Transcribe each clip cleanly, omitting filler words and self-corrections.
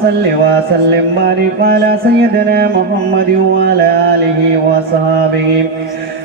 सल्लि व सल्लिम बारिक अला सय्यिदिना मुहम्मद व अला आलिहि व असहाबिहि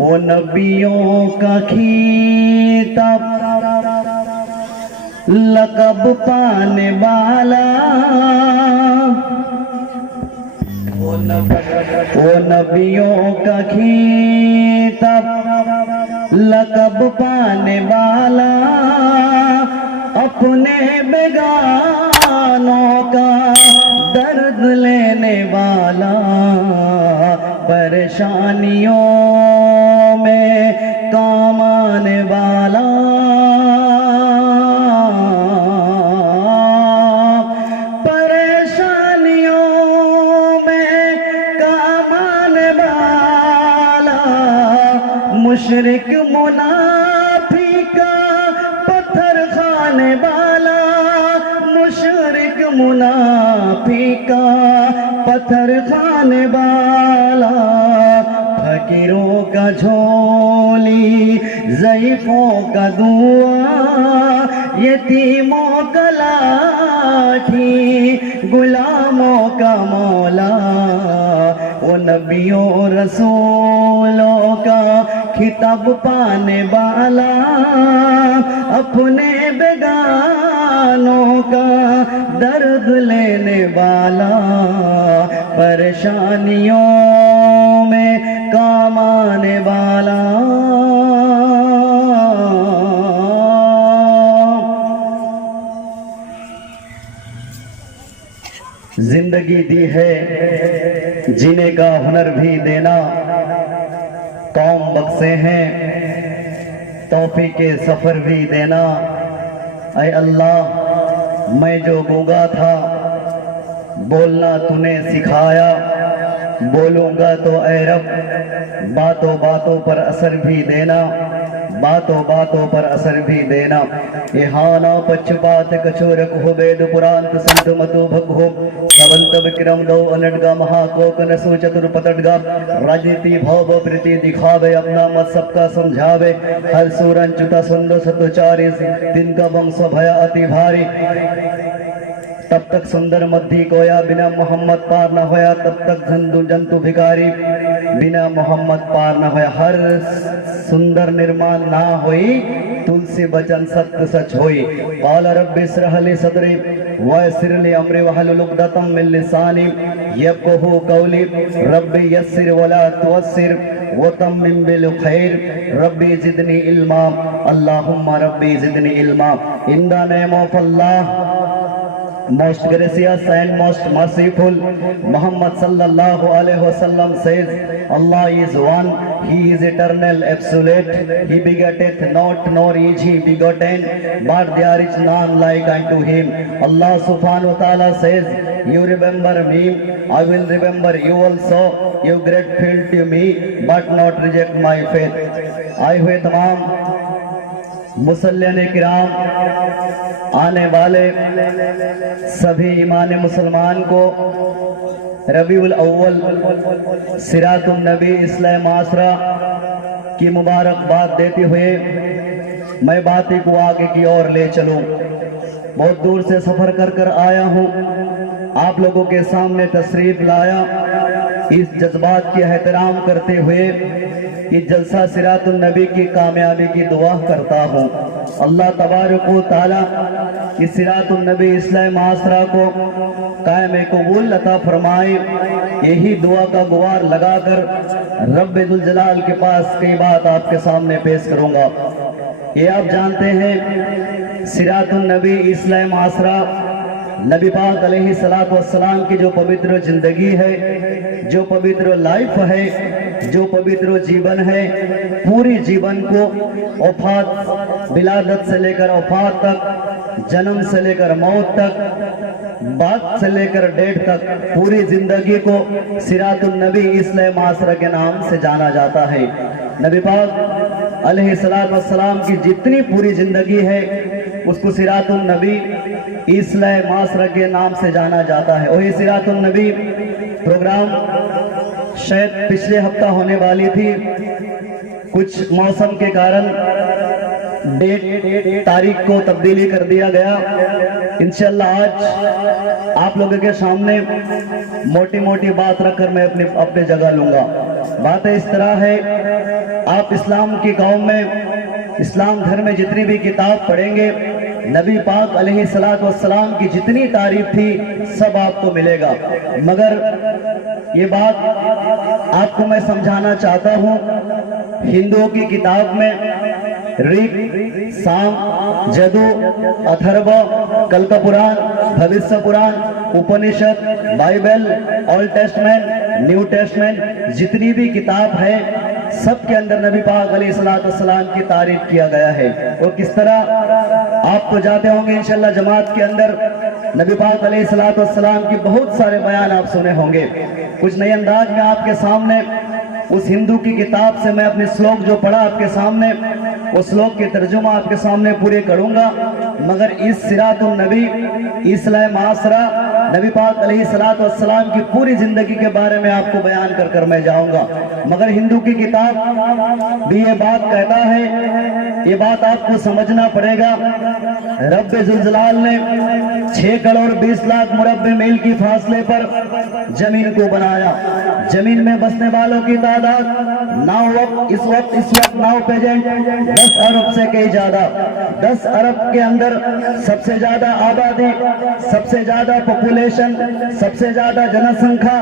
वो नबियों का खिताब लक़ब पाने वाला वो नबियों का खिताब लक़ब पाने वाला अपने बेगानों का दर्द लेने वाला परेशानियों में काम आने वाला परेशानियों में काम आने वाला मुशरिक मुनाफिका पत्थर खाने वाला मुशरिक मुनाफिका पत्थर खाने वाला फकीरों का झोली ज़ईफ़ों का दुआ यतीमों का लाठी गुलामों का मौला वो नबियों रसूलों का खिताब पाने वाला अपने बेगानों का दर्द लेने वाला परेशानियों में काम आने वाला जिंदगी दी है जीने का हुनर भी देना कौम बख्शे हैं तौफीक के सफर भी देना ऐ अल्लाह मैं जो गूंगा था बोलना तूने सिखाया बोलूंगा तो ऐ रब बातों बातों पर असर भी देना बातों बातों पर असर भी देना इहाना पक्षपात कछोरक हो वेद पुरांत संत मतो भग हो सबंत विक्रम दो अलटगा महाकोक नसु चतुर पतटगा राजनीति भाव प्रीति दिखावे अपना मत सबका समझावे हर सूरन चुता सुंदर सतुचारी तिनका वंश भया अति भारी तब तक सुंदर मध्य कोया बिना मोहम्मद पार न होया तब तक जंतु जंतु भिकारी बिना मोहम्मद पार न होया हर सुंदर निर्माण ना होई तुलसी बचन सत्य सच होई काल रब्बि इश्रह ली सदरी वयस्सिर ली अमरी वहलुल उक़दतम मिन लिसानी यफ़क़हू क़ौली रब्बि यस्सिर वला तुअस्सिर वतम्मिम बिल खैर रब्बि ज़िदनी इल्मा अल्लाहुम्मा रब्बि ज़िदनी इल्मा in the name of Allah most gracious and most merciful Muhammad sallallahu alaihi wasallam says Allah is one, He is eternal, absolute, He begetteth not nor is He begotten, but there is none like unto Him. Allah subhanahu wa ta'ala says, you remember me, I will remember you also, you grateful to me but not reject my faith. आए हुए तमाम मुसल्लियान किराम आने वाले सभी ईमान मुसलमान को रबीउल अव्वल सिरातुन नबी इस्लाम आसरा की मुबारकबाद देते हुए मैं बातें को आगे की ओर ले चलूं। बहुत दूर से सफ़र कर आया हूं, आप लोगों के सामने तशरीफ लाया इस जज्बात की एहतराम करते हुए इस जलसा सिरातुन नबी की कामयाबी की दुआ करता हूँ। अल्लाह तबारक व तआला इस सिरातुन नबी इस्लाम आसरा को कायम कबूल अता फरमाए। यही दुआ का गुवार लगाकर रब्बुल जलाल के पास कई बात आपके सामने पेश करूँगा। ये आप जानते हैं सिरातुन नबी इस्लाम आसरा नबी पाक अलैहि सलातो वस्सलाम की जो पवित्र जिंदगी है, जो पवित्र लाइफ है, जो पवित्र जीवन है, पूरी जीवन को वफात, विलादत से लेकर वफात तक, जन्म से लेकर मौत तक, बात से लेकर डेट तक, पूरी जिंदगी को सिरातुन नबी इस्लाम मासरा के नाम से जाना जाता है। नबी पाक अलैहिस्सलातु वस्सलाम की जितनी पूरी जिंदगी है उसको सिरातुन नबी इस्लाम मासरा के नाम से जाना जाता है। वही सिरातुन नबी प्रोग्राम शायद पिछले हफ्ता होने वाली थी, कुछ मौसम के कारण डेट तारीख को तब्दीली कर दिया गया। इंशाअल्लाह आज आप लोगों के सामने मोटी मोटी बात रखकर मैं अपने जगह लूंगा। बात इस तरह है, आप इस्लाम की कौम में, इस्लाम धर्म में जितनी भी किताब पढ़ेंगे, नबी पाक अलैहिस्सलातु वस्सलाम की जितनी तारीफ थी सब आपको मिलेगा। मगर ये बात आपको मैं समझाना चाहता हूँ, हिंदुओं की किताब में ऋग, साम, जदु, Atharva, Kalpa Purana, Bhavishya Purana, Upanishad, Bible, Old Testament, New Testament, जितनी भी किताब है सब के अंदर नबी पाक अलैहिस्सलातु वस्सलाम की तारीफ किया गया है। और किस तरह आप तो जाते होंगे इंशाअल्लाह जमात के अंदर, नबी पाक अलैहिस्सलातु वस्सलाम की बहुत सारे बयान आप सुने होंगे। कुछ नए अंदाज में आपके सामने उस हिंदू की किताब से मैं अपने श्लोक जो पढ़ा आपके सामने, वो श्लोक के तर्जुमा आपके सामने पूरे करूंगा। मगर इस सिरातुन नबी इस्लाम मासरा नबी पाक अलैहिस्सलातु वस्सलाम की पूरी जिंदगी के बारे में आपको बयान कर कर मैं जाऊंगा। मगर हिंदू की किताब भी ये बात कहता है, ये बात आपको समझना पड़ेगा। रब्बे जुलजलाल ने 6 करोड़ 20 लाख मुरब्बे मील की फासले पर जमीन को बनाया। जमीन में बसने वालों की तादाद इस वक्त नाउ प्रेजेंट 10 अरब से कहीं ज्यादा। 10 अरब के अंदर सबसे ज्यादा आबादी, सबसे ज्यादा पॉपुलेशन, सबसे ज्यादा जनसंख्या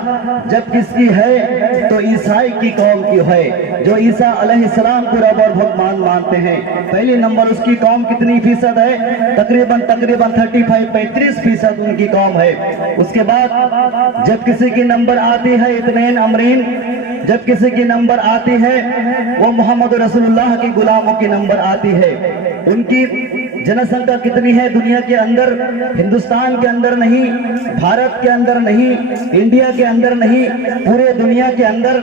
जब किसकी है तो ईसाई की कौम की है, जो ईसा अलैहिस्सलाम को रब और भगवान मानते हैं। पहली नंबर उसकी कौम कितनी फीसद है? तकरीबन 35-33% उनकी कौम है। उसके बाद जब किसी की नंबर आती है इत्मीन अमरीन, जब किसी की नंबर आती है वो मोहम्मद रसूलुल्लाह की गुलामों की नंबर आती है। उनकी जनसंख्या कितनी है दुनिया के अंदर? हिंदुस्तान के अंदर नहीं, भारत के अंदर नहीं, इंडिया के अंदर नहीं, पूरे दुनिया के अंदर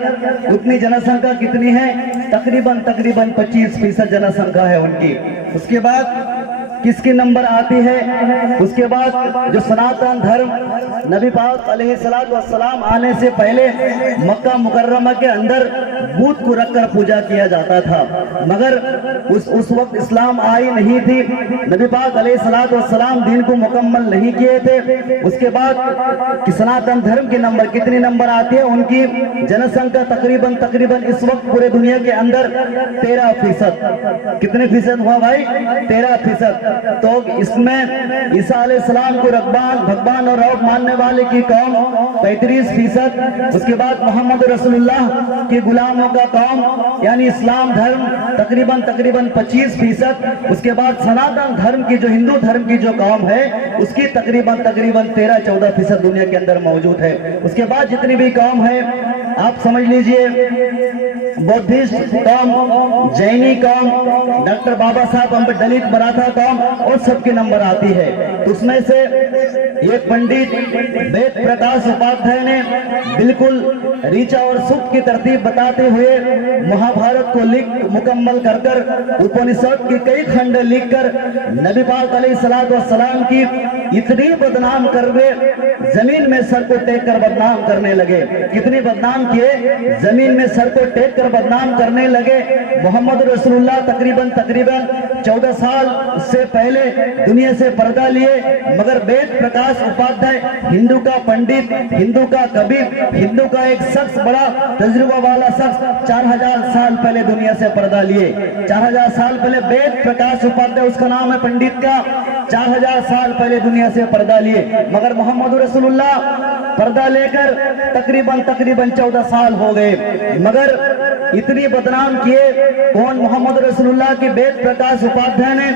उतनी जनसंख्या कितनी है? तकरीबन 25% जनसंख्या है उनकी। उसके बाद किसकी नंबर आती है? उसके बाद जो सनातन धर्म नबी पाक अलैहिस्सलातु वस्सलाम आने से पहले मक्का मुकर्रमा के अंदर बूत को रखकर पूजा किया जाता था। मगर उस वक्त इस्लाम आई नहीं थी, नबी पाक अलैहिस्सलातु वस्सलाम दिन को मुकम्मल नहीं किए थे। उसके बाद कि सनातन धर्म की नंबर कितनी नंबर आती है? उनकी जनसंख्या तकरीबन इस वक्त पूरे दुनिया के अंदर 13%। कितने फीसद हुआ भाई? 13%। तो इसमें ईसा अलैहिस्सलाम को भगवान और रब मानने वाले की कौम 35%। उसके बाद मोहम्मद रसूलुल्लाह के गुलामों का कौम यानी इस्लाम धर्म तकरीबन 25%। उसके बाद सनातन धर्म की जो हिंदू धर्म की जो कौम है उसकी तकरीबन 13-14% दुनिया के अंदर मौजूद है। उसके बाद जितनी भी कौम है आप समझ लीजिए, बौद्धिस्ट कौम, जैनी कौम, डॉक्टर बाबा साहब अम्बेडकर, दलित मराठा कौम और सबके नंबर आती है। तो उसमें से एक पंडित वेद प्रकाश उपाध्याय ने बिल्कुल ऋचा और सूक्त की तरतीब बताते हुए महाभारत को मुकम्मल कर उपनिषद के कई खंड लिखकर नबी पाक अलैहिस्सलातु वस्सलाम की इतनी बदनाम कर वे जमीन में सर को टेक कर बदनाम करने लगे। कितनी बदनाम किए? जमीन में सर को टेक कर बदनाम करने लगे। मोहम्मद रसूलुल्लाह तकरीबन 14 साल से पहले दुनिया से पर्दा लिए, मगर वेद प्रकाश उपाध्याय हिंदू का पंडित, हिंदू का कवि, हिंदू का एक शख्स, बड़ा तजुर्बा वाला शख्स 4000 साल पहले दुनिया से पर्दा लिए। 4000 साल पहले वेद प्रकाश उपाध्याय उसका नाम है पंडित का, 4000 साल पहले दुनिया से पर्दा लिए। मगर मोहम्मद रसूलुल्लाह पर्दा लेकर तकरीबन 14 साल हो गए, मगर इतनी बदनाम किए कौन? मोहम्मद रसूलुल्लाह की वेद प्रकाश उपाध्याय ने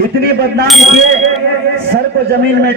इतनी बदनाम किए, सर को जमीन में